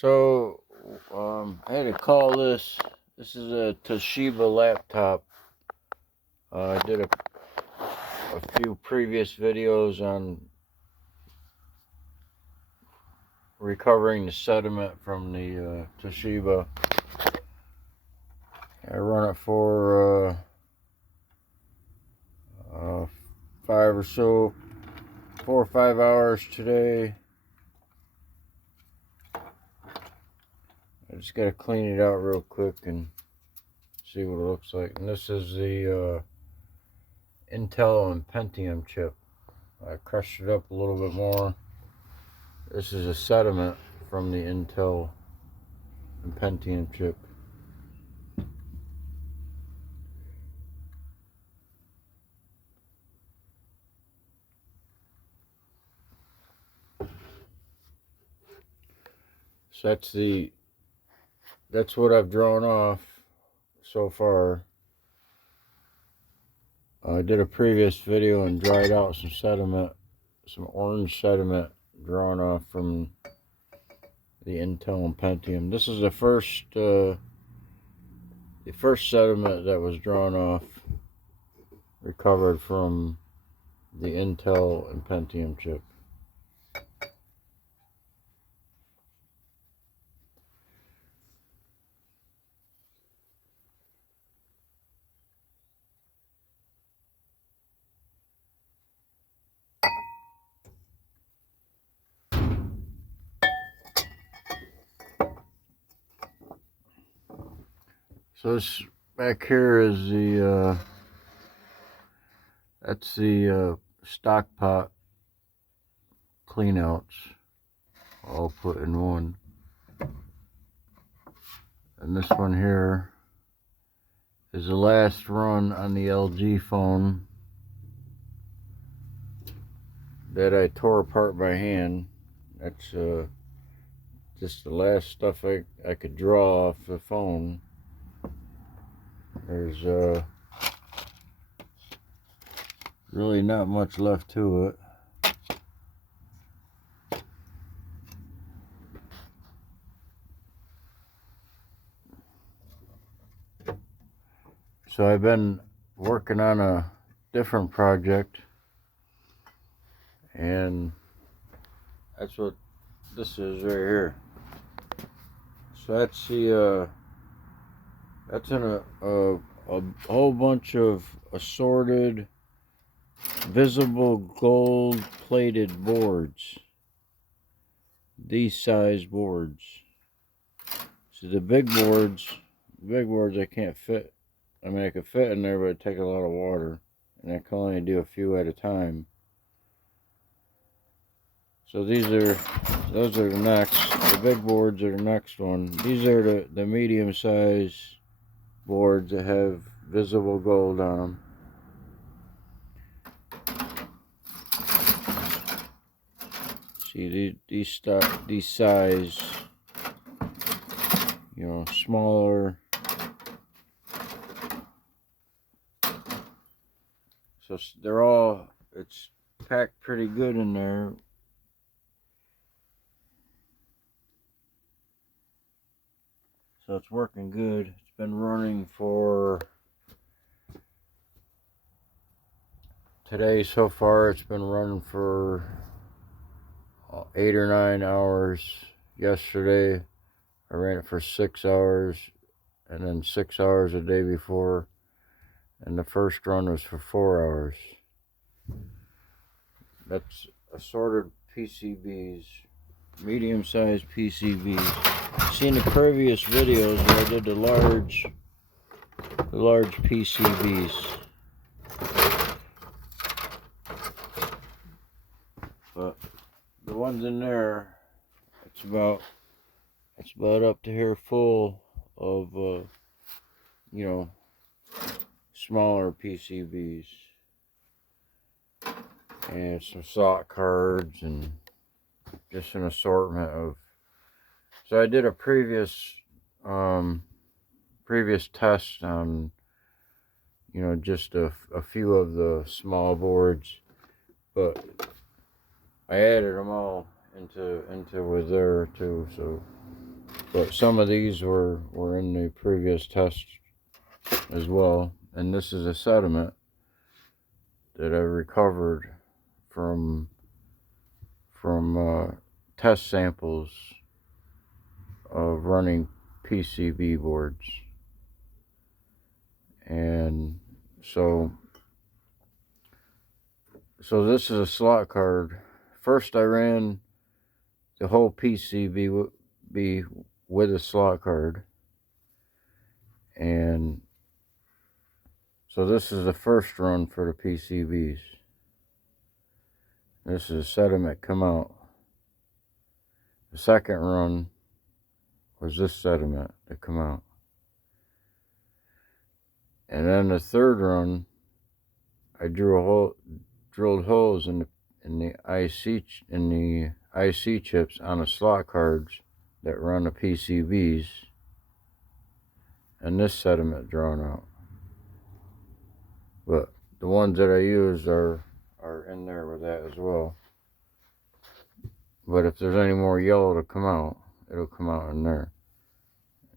So, I had to call this. This is a Toshiba laptop. I did a few previous videos on recovering the sediment from the Toshiba. I run it for 4 or 5 hours today. I just got to clean it out real quick and see what it looks like. And this is the Intel and Pentium chip. I crushed it up a little bit more. This is a sediment from the Intel and Pentium chip. So that's what I've drawn off so far. I did a previous video and dried out some sediment, some orange sediment drawn off from the Intel and Pentium. This is the first sediment that was drawn off, recovered from the Intel and Pentium chip. So this back here is the that's the stock pot cleanouts, all put in one. And this one here is the last run on the LG phone that I tore apart by hand. That's just the last stuff I could draw off the phone. There's really not much left to it. So I've been working on a different project, and that's what this is right here. So that's the that's in a whole bunch of assorted visible gold plated boards, these size boards. So the big boards I can't fit. I mean, I could fit in there, but it'd take a lot of water, and I can only do a few at a time. So those are the next. The big boards are the next one. These are the medium size boards that have visible gold on them. See, these size, you know, smaller. So it's packed pretty good in there. So it's working good. It's been running for today so far. It's been running for 8 or 9 hours. Yesterday I ran it for 6 hours, and then 6 hours the day before, and the first run was for 4 hours. That's assorted PCBs, medium-sized PCBs. Seen the previous videos where I did the large PCBs, but the ones in there, it's about up to here full of you know, smaller PCBs, and some slot cards and just an assortment of. So I did a previous test on, you know, just a few of the small boards, but I added them all into with there too. So But some of these were in the previous test as well. And this is a sediment that I recovered from test samples of running PCB boards. And so this is a slot card. First I ran the whole PCB with a slot card, and so this is the first run for the PCBs. This is sediment come out. The second run was this sediment that come out, and then the third run I drilled holes in the IC chips on the slot cards that run the PCBs, and this sediment drawn out. But the ones that I used are in there with that as well. But if there's any more yellow to come out, it'll come out in there,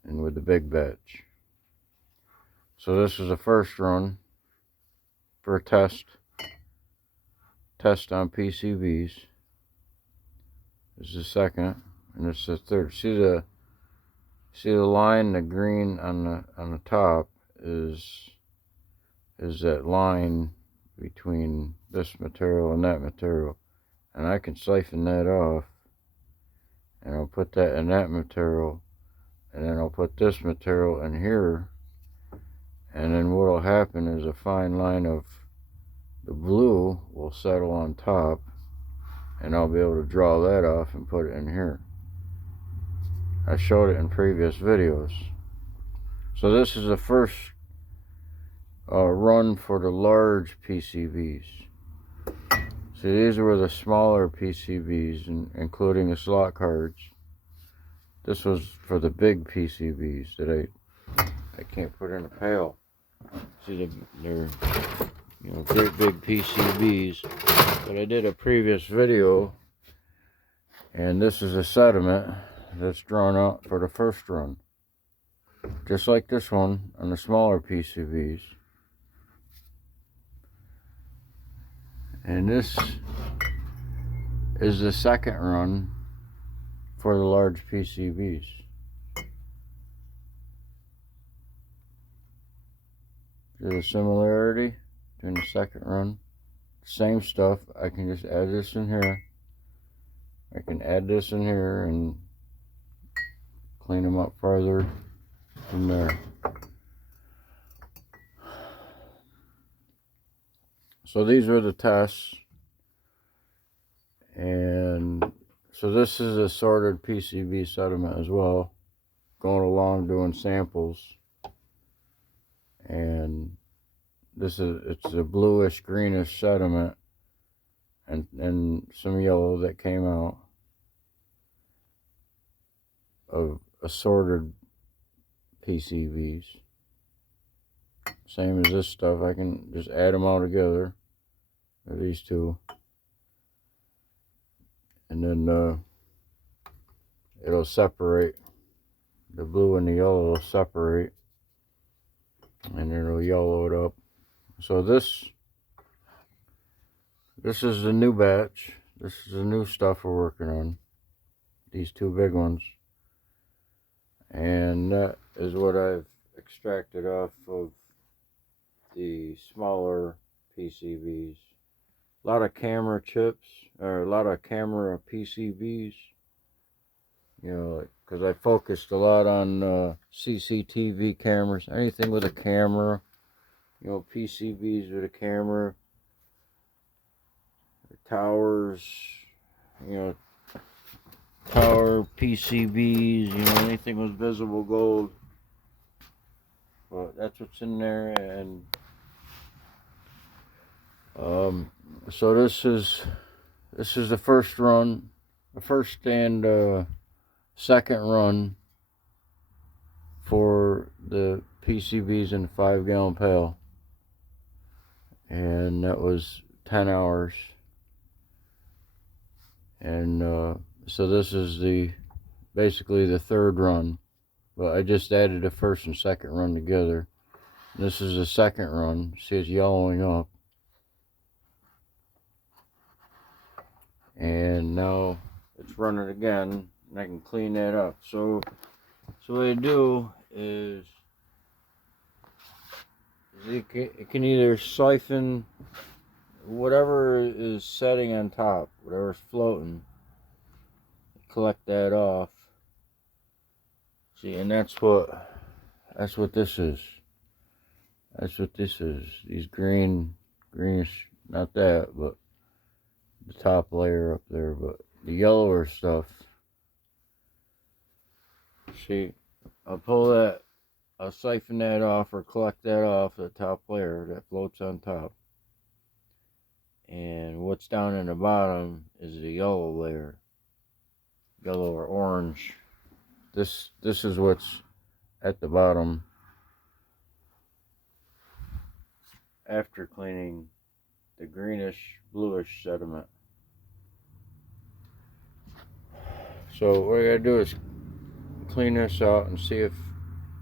and with the big batch. So this is the first run for a test on PCBs. This is the second, and this is the third. See the line, the green on the top is that line between this material and that material, and I can siphon that off, and I'll put that in that material, and then I'll put this material in here, and then what'll happen is a fine line of the blue will settle on top, and I'll be able to draw that off and put it in here. I showed it in previous videos. So this is the first run for the large PCBs. See, these were the smaller PCBs, including the slot cards. This was for the big PCBs that I can't put in a pail. See, they're great big PCBs. But I did a previous video, and this is a sediment that's drawn out for the first run, just like this one on the smaller PCBs. And this is the second run for the large PCBs. There's a similarity between the second run. Same stuff. I can just add this in here. I can add this in here and clean them up further from there. So these are the tests, and so this is assorted PCB sediment as well, going along doing samples. And it's a bluish greenish sediment and some yellow that came out of assorted PCBs. Same as this stuff. I can just add them all together, these two, and then it'll separate. The blue and the yellow will separate, and then it'll yellow it up. So this is the new batch. This is the new stuff we're working on. These two big ones. And that is what I've extracted off of the smaller PCBs. A lot of camera chips, or a lot of camera PCBs. Because I focused a lot on CCTV cameras, anything with a camera. PCBs with a camera, towers, tower PCBs, anything with visible gold. But that's what's in there. And so this is the first run, the first and second run for the PCBs in a 5-gallon pail. And that was 10 hours. And so this is the basically the third run, but I just added the first and second run together. This is the second run. See, it's yellowing up. And now it's running again, and I can clean that up. So what I do is it can either siphon whatever is setting on top, whatever's floating, collect that off. See, and that's what this is. That's what this is. These greenish, not that, but the top layer up there, but the yellower stuff. See, I'll siphon that off or collect that off the top layer that floats on top. And what's down in the bottom is the yellow layer, yellow or orange. This is what's at the bottom after cleaning the greenish, bluish sediment. So what I gotta do is clean this out and see if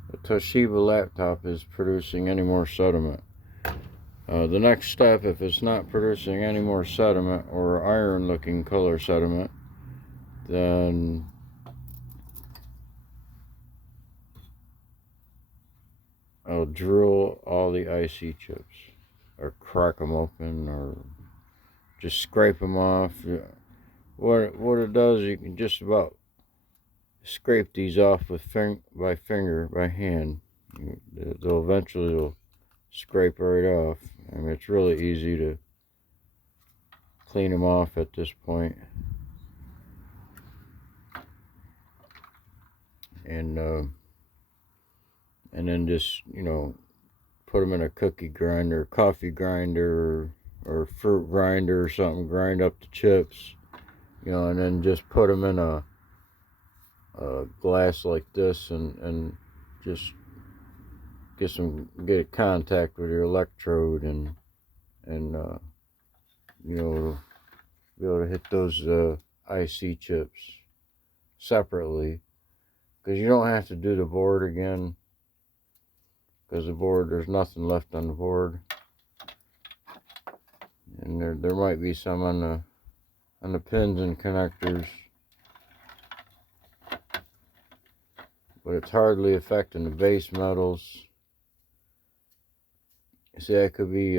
the Toshiba laptop is producing any more sediment. The next step, if it's not producing any more sediment or iron looking color sediment, then I'll drill all the IC chips or crack them open or just scrape them off. What it does, you can just about scrape these off with by hand. They'll eventually scrape right off. I mean, it's really easy to clean them off at this point. And then just, put them in a cookie grinder, coffee grinder, or fruit grinder or something, grind up the chips, and then just put them in a glass like this and just get a contact with your electrode and be able to hit those IC chips separately, because you don't have to do the board again, because there's nothing left on the board, and there might be some on the pins and connectors, but it's hardly affecting the base metals. See, that could be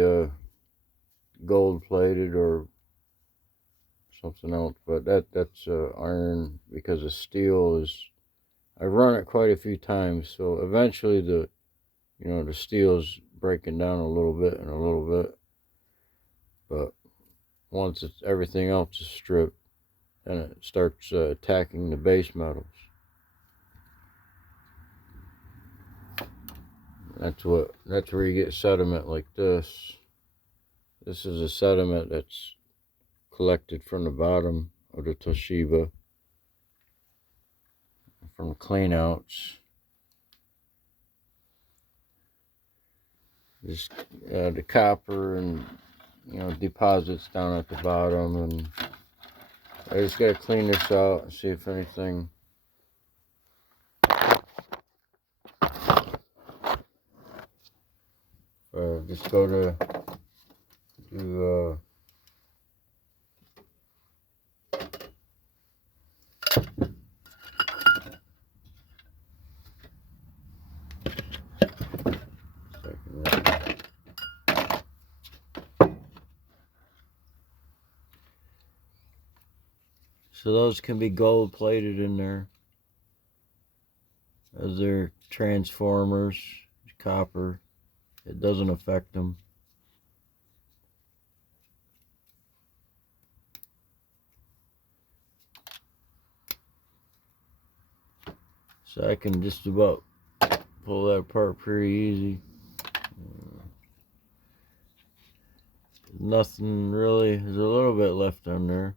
gold plated or something else, but that's iron, because the steel is, I've run it quite a few times, so eventually the steel's breaking down a little bit, but once everything else is stripped, then it starts attacking the base metals. That's where you get sediment like this. This is a sediment that's collected from the bottom of the Toshiba from cleanouts. Just the copper and deposits down at the bottom, and I just gotta clean this out and see if anything just go to so those can be gold plated in there, as they're transformers, copper. It doesn't affect them. So I can just about pull that apart pretty easy. Nothing really, there's a little bit left on there.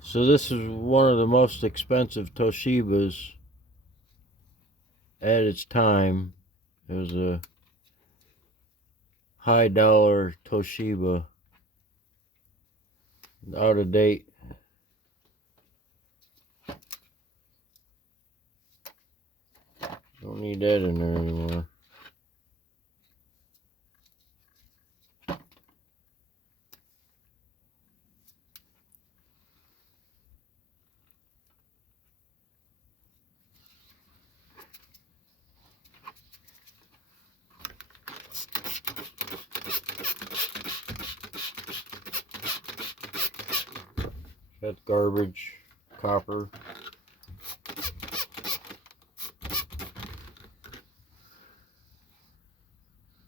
So this is one of the most expensive Toshibas at its time. It was a high dollar Toshiba. Out of date. Don't need that in there anymore. That's garbage, copper.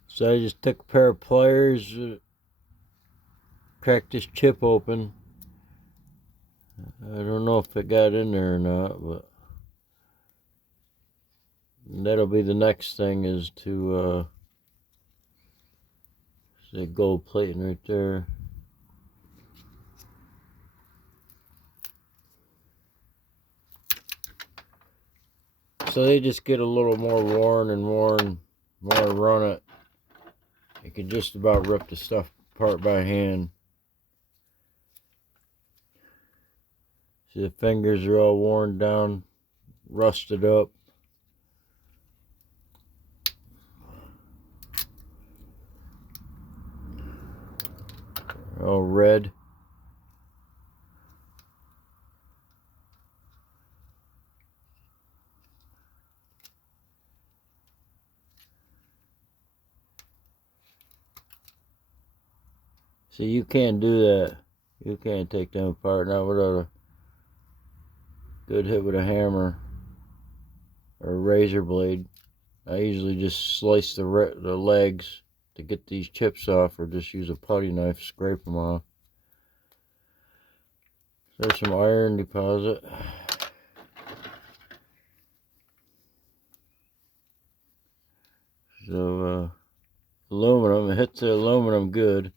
So I just took a pair of pliers, cracked this chip open. I don't know if it got in there or not, but that'll be the next thing, is to see gold plating right there. So they just get a little more worn and worn. More I run it, you can just about rip the stuff apart by hand. See, the fingers are all worn down, rusted up. They're all red. See, you can't do that. You can't take them apart, not without a good hit with a hammer or a razor blade. I usually just slice the legs to get these chips off, or just use a putty knife, scrape them off. There's some iron deposit. So, aluminum, it hits the aluminum good.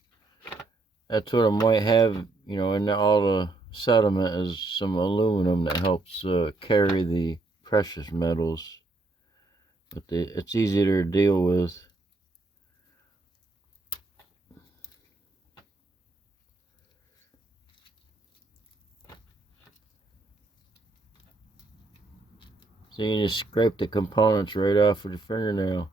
That's what I might have, you know, in all the sediment, is some aluminum that helps carry the precious metals. But it's easier to deal with. So you can just scrape the components right off with your fingernail.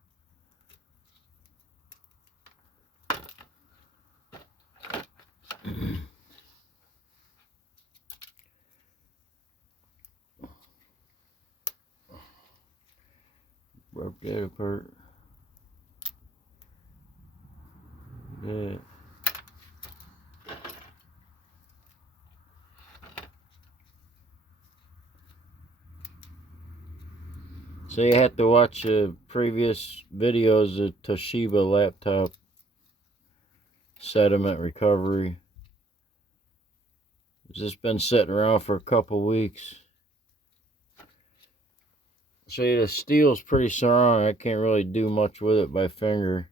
Rub that apart. Yeah. So you have to watch previous videos of Toshiba laptop sediment recovery. It's just been sitting around for a couple weeks. See, the steel's pretty strong. I can't really do much with it by finger.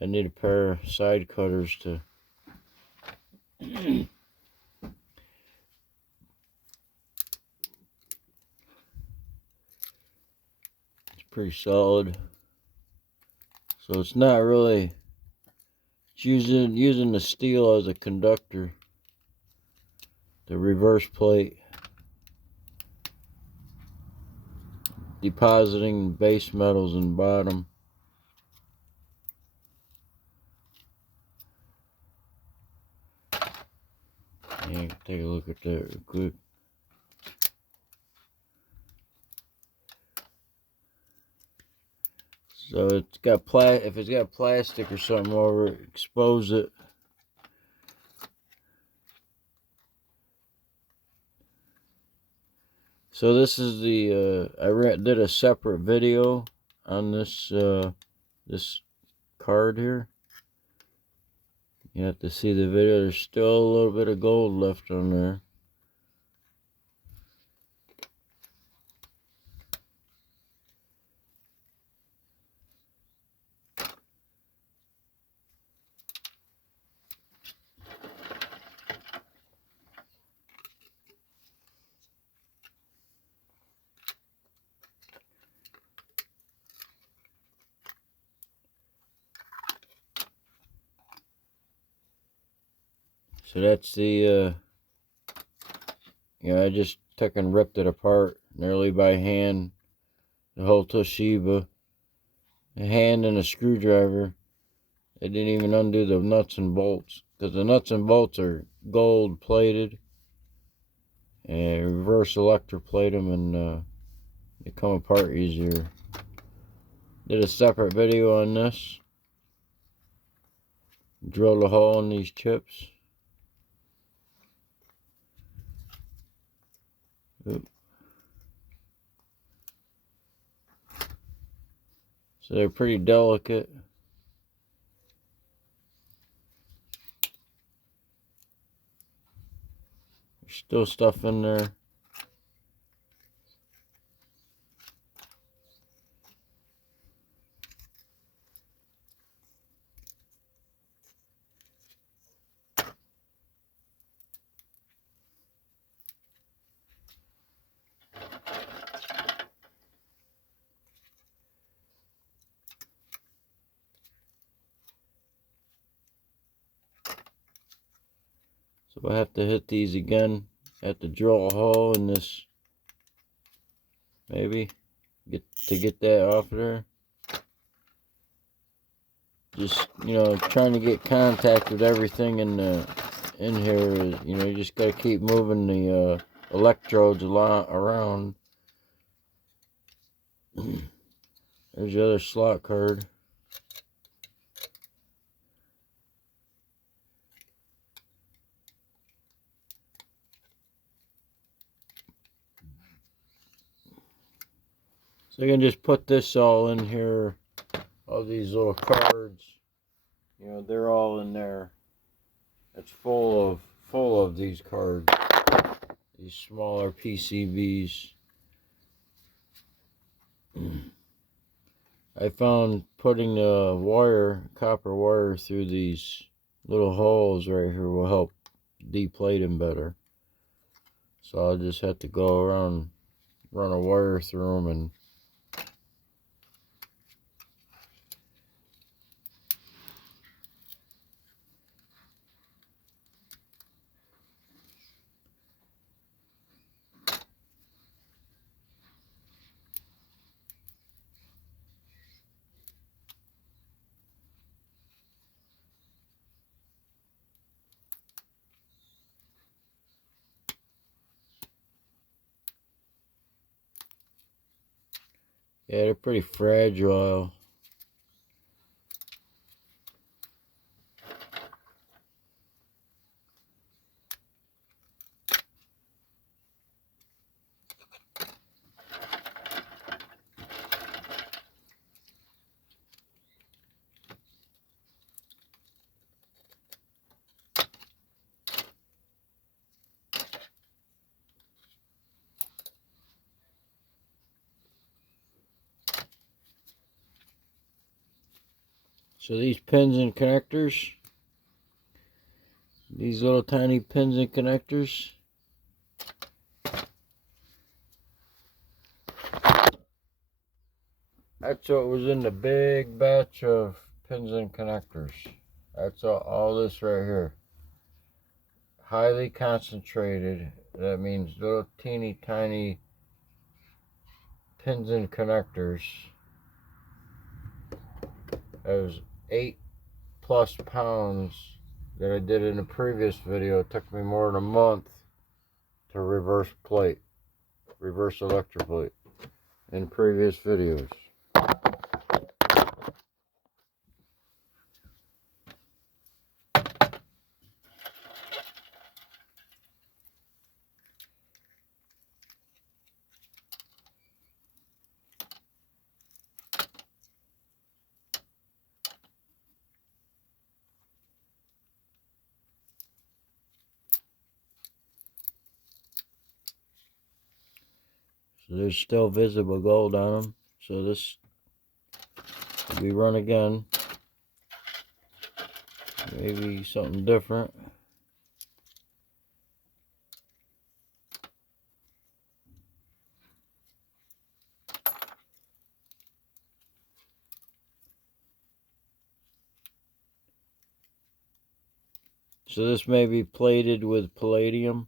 I need a pair of side cutters to it's pretty solid. So it's not really, it's using the steel as a conductor. The reverse plate, depositing base metals in the bottom. Yeah, take a look at that real quick. So it's got if it's got plastic or something over it, expose it. So this is the I did a separate video on this this card here. You have to see the video. There's still a little bit of gold left on there. So that's the, I just took and ripped it apart nearly by hand. The whole Toshiba. A hand and a screwdriver. It didn't even undo the nuts and bolts, because the nuts and bolts are gold plated. And reverse electroplate them, and they come apart easier. Did a separate video on this. Drilled a hole in these chips. Oop. So they're pretty delicate. There's still stuff in there. So I have to hit these again. I have to drill a hole in this, maybe, to get that off there. Just, trying to get contact with everything in here. You just got to keep moving the electrodes a lot around. There's the other slot card. So you can just put this all in here. All these little cards, they're all in there. It's full of these cards. These smaller PCBs. I found putting the copper wire through these little holes right here will help deplate them better. So I'll just have to go around, run a wire through them, and yeah, they're pretty fragile. So these pins and connectors, these little tiny pins and connectors, that's what was in the big batch of pins and connectors. That's all this right here. Highly concentrated. That means little teeny tiny pins and connectors. That was 8+ pounds that I did in the previous video. It took me more than a month to reverse electroplate in previous videos. So there's still visible gold on them. So this will be run again. Maybe something different. So this may be plated with palladium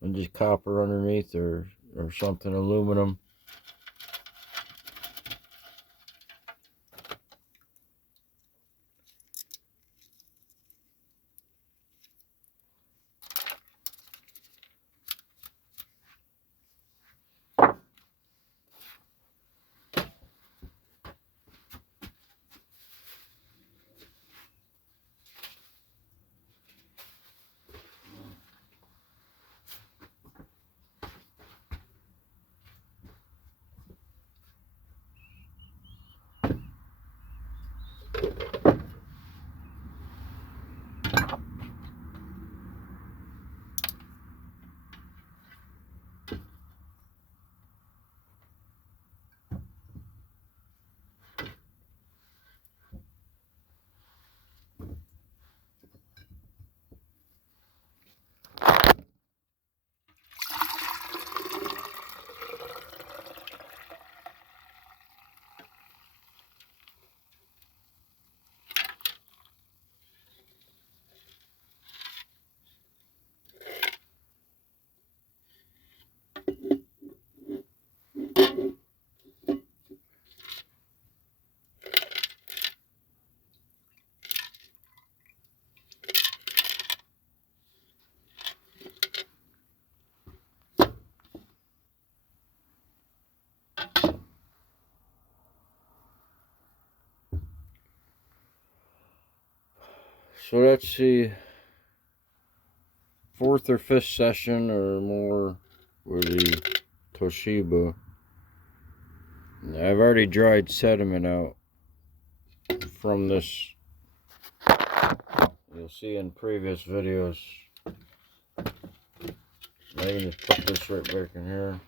and just copper underneath, or something, aluminum. So that's the 4th or 5th session or more with the Toshiba. I've already dried sediment out from this. You'll see in previous videos. I can just put this right back in here.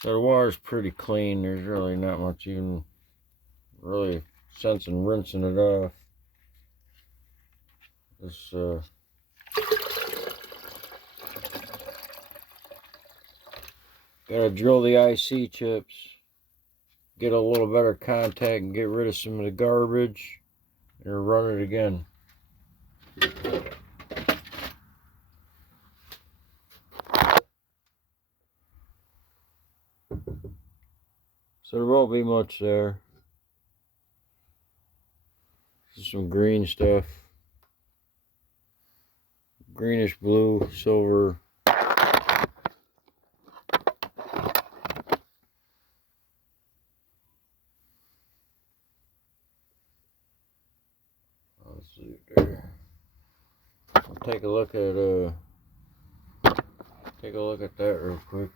So the water's pretty clean. There's really not much even really sense in rinsing it off. This gotta drill the IC chips, get a little better contact, and get rid of some of the garbage, and run it again. So there won't be much there. Just some green stuff. Greenish blue, silver. Let's see there. I'll take a look at that real quick.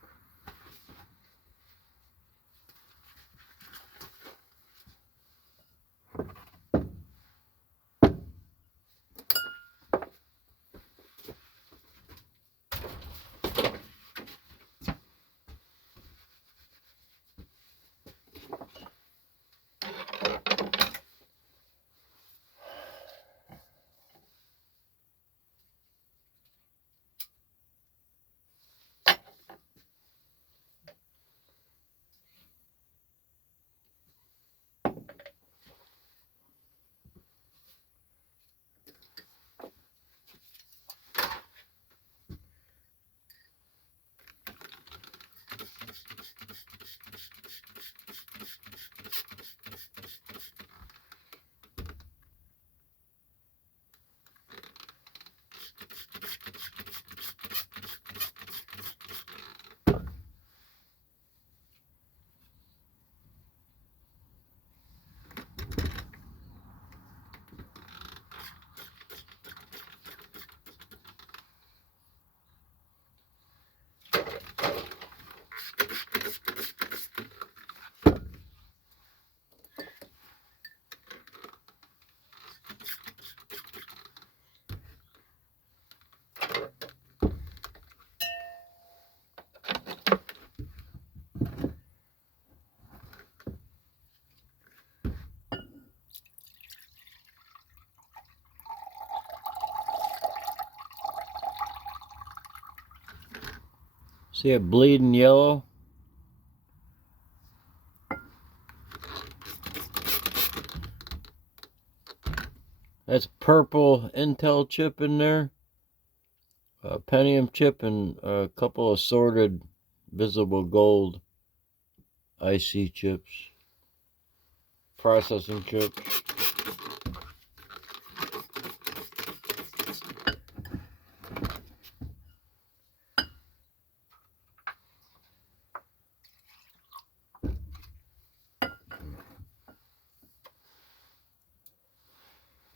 See it bleeding yellow? That's purple Intel chip in there, a Pentium chip, and a couple assorted visible gold IC chips, processing chips.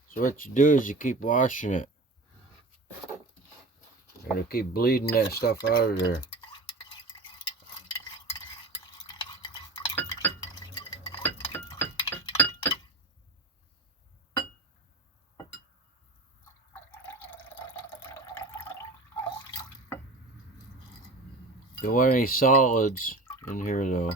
So what you do is you keep washing it. It'll keep bleeding that stuff out of there. Don't want any solids in here though.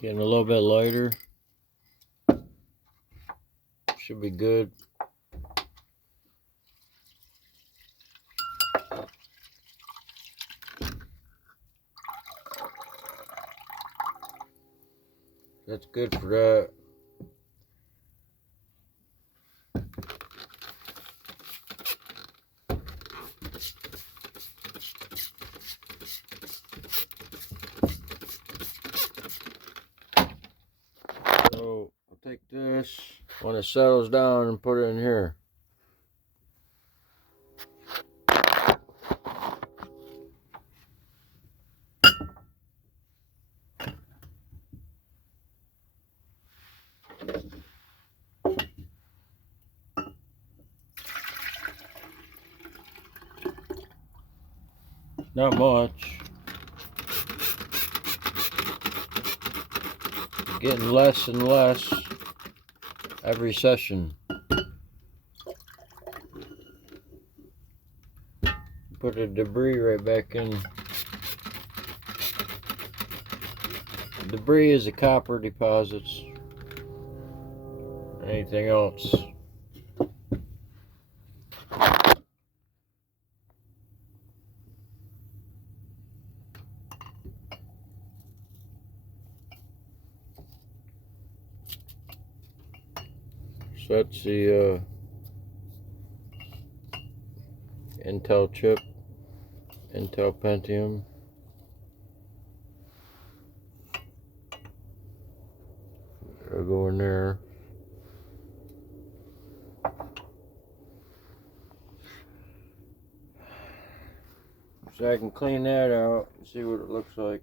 Getting a little bit lighter. Should be good. That's good for that. So I'll take this when it settles down and put it in here. Not much. Getting less and less every session. Put the debris right back in. The debris is the copper deposits. Anything else? So that's the Intel chip, Intel Pentium. I'll go in there. So I can clean that out and see what it looks like.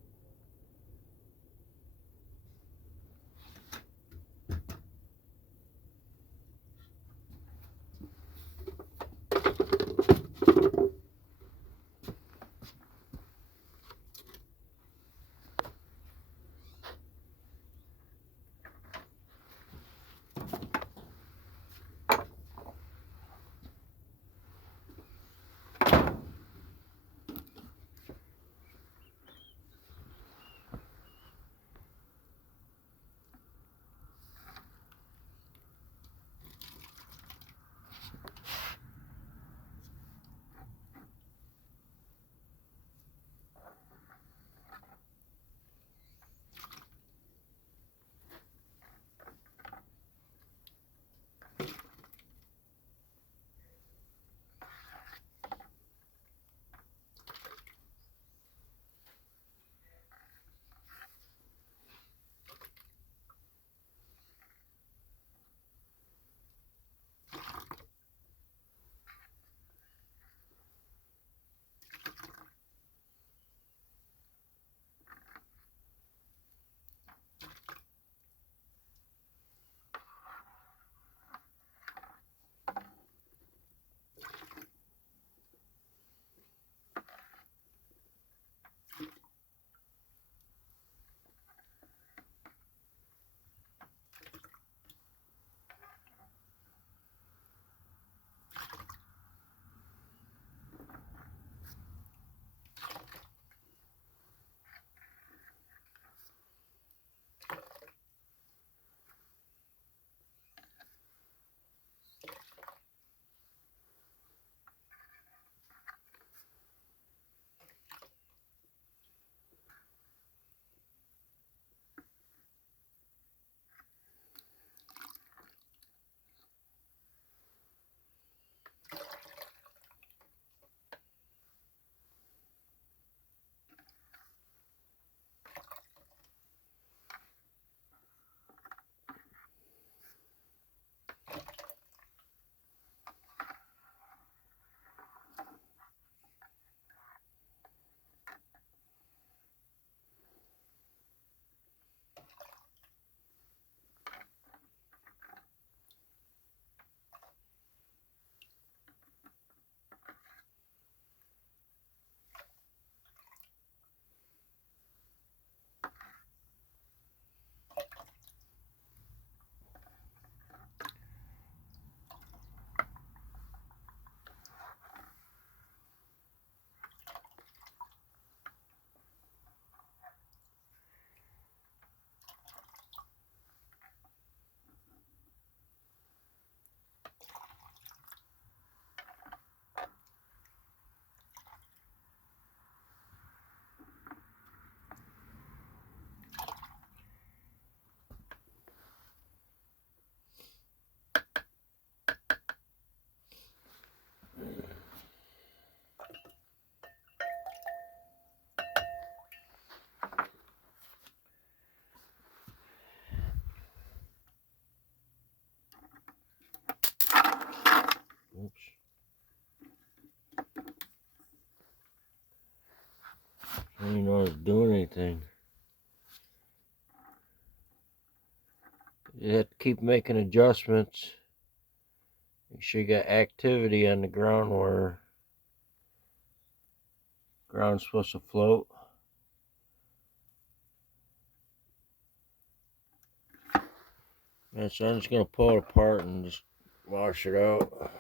I don't even know it's doing anything. You have to keep making adjustments. Make sure you got activity on the ground where ground's supposed to float. And so I'm just going to pull it apart and just wash it out.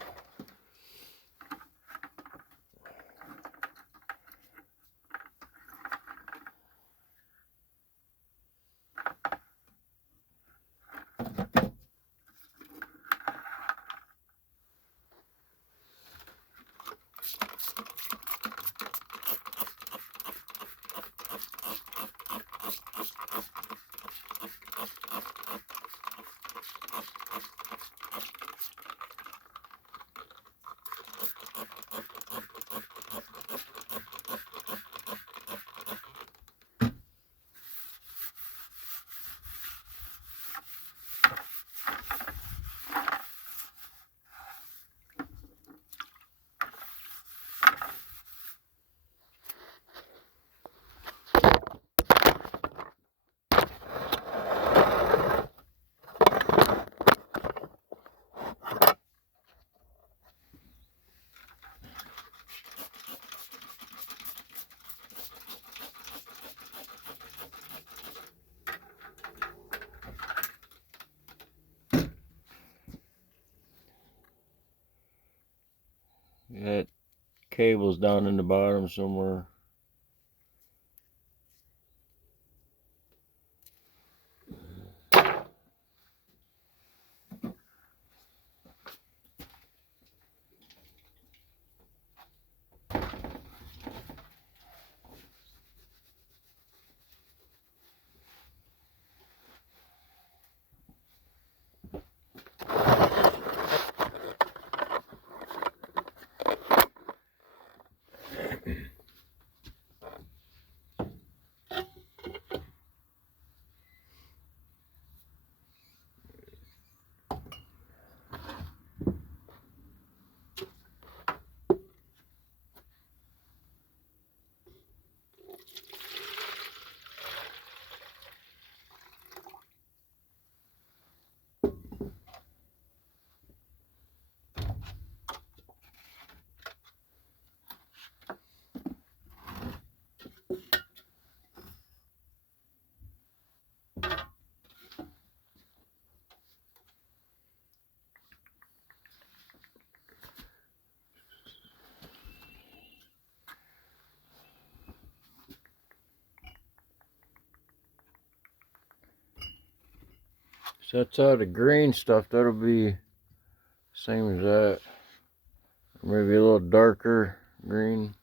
That cable's down in the bottom somewhere. So that's all the green stuff. That'll be same as that. Maybe a little darker green.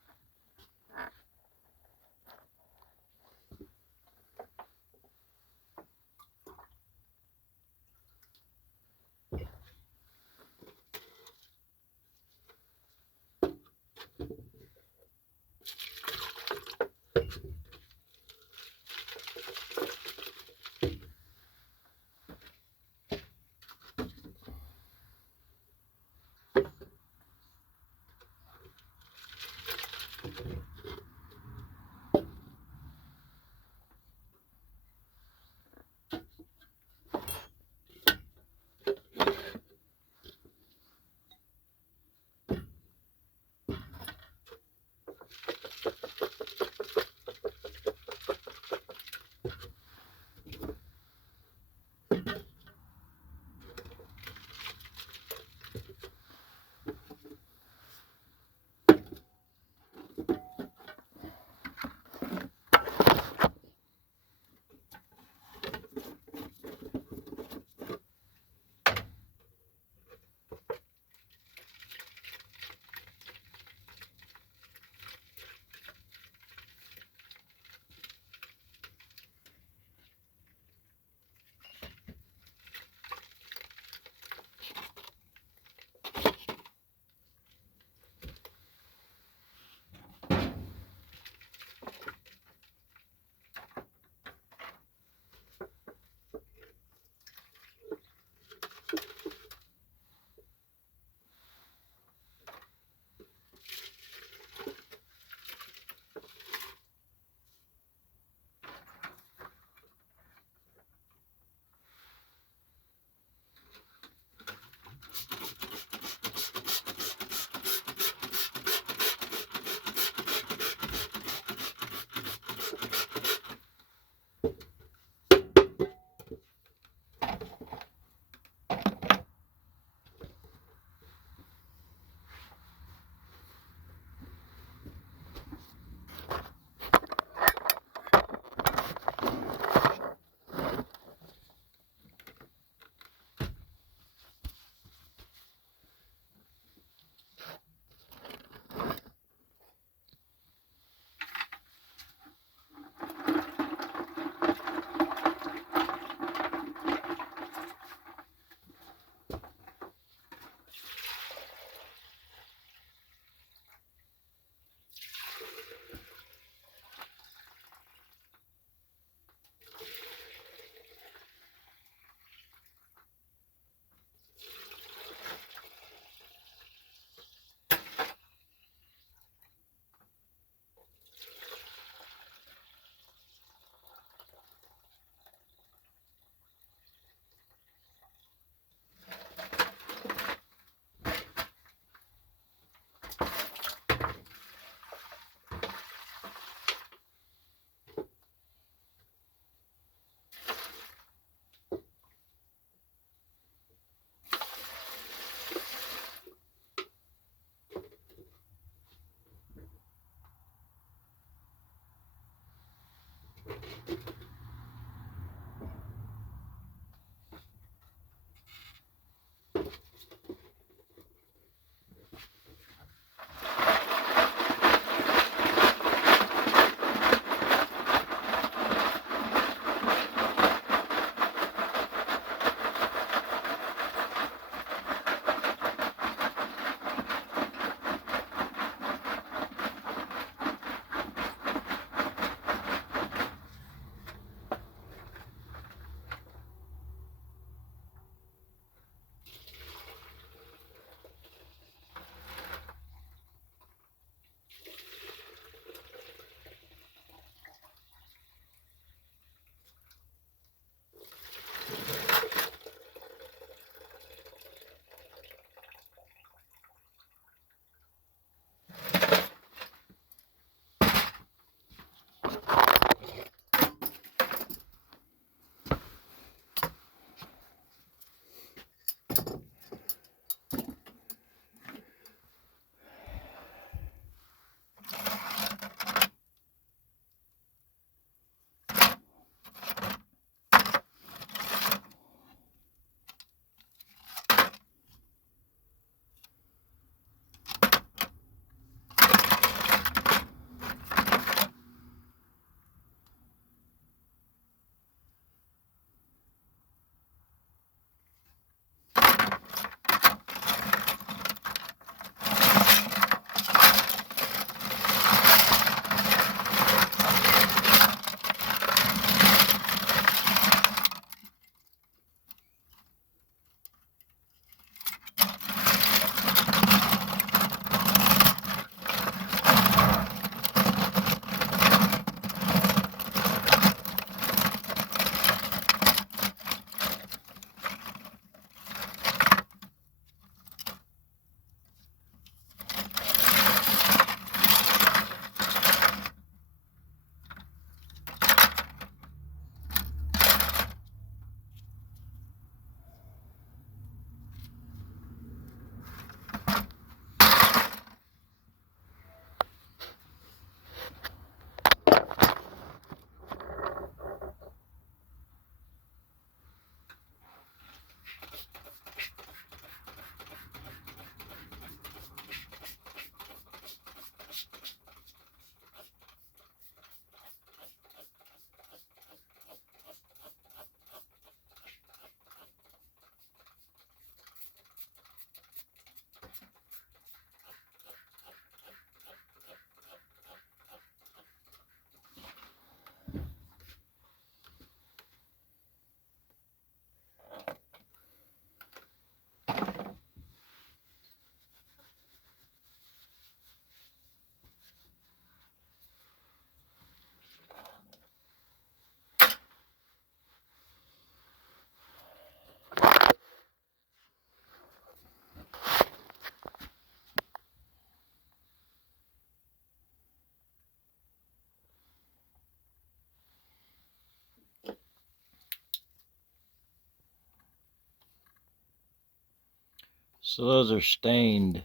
So those are stained.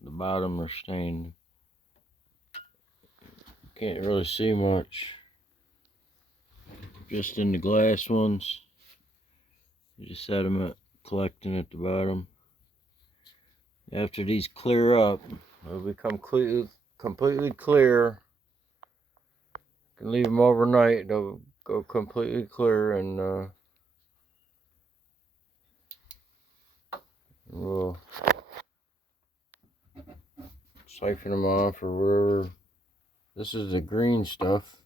The bottom are stained. Can't really see much. Just in the glass ones. There's sediment collecting at the bottom. After these clear up, they'll become completely clear. You can leave them overnight, they'll go completely clear, and we'll siphon them off or whatever. This is the green stuff.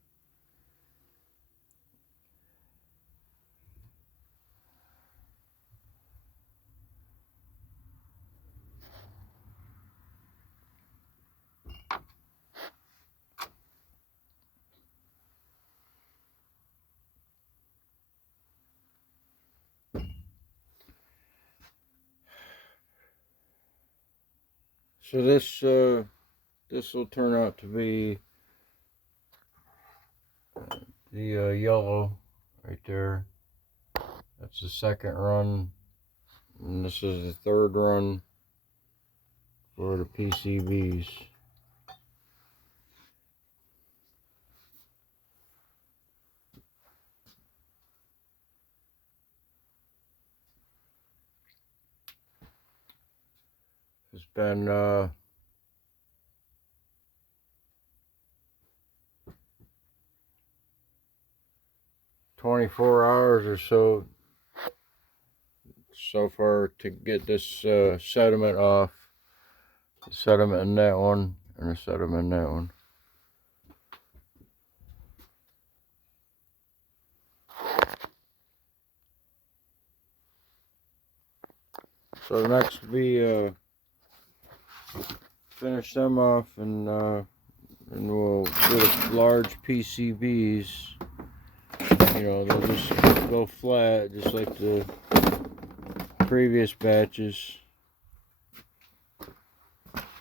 So this will turn out to be the yellow right there. That's the second run, and this is the third run for the PCBs. It's been 24 hours or so far to get this sediment off. The sediment in that one and the sediment in that one. So next will be finish them off, and we'll do the large PCBs. You know, they'll just go flat just like the previous batches.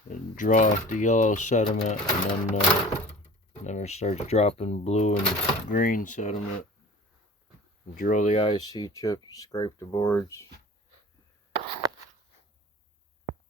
And draw off the yellow sediment, and then it starts dropping blue and green sediment. Drill the IC chips, scrape the boards.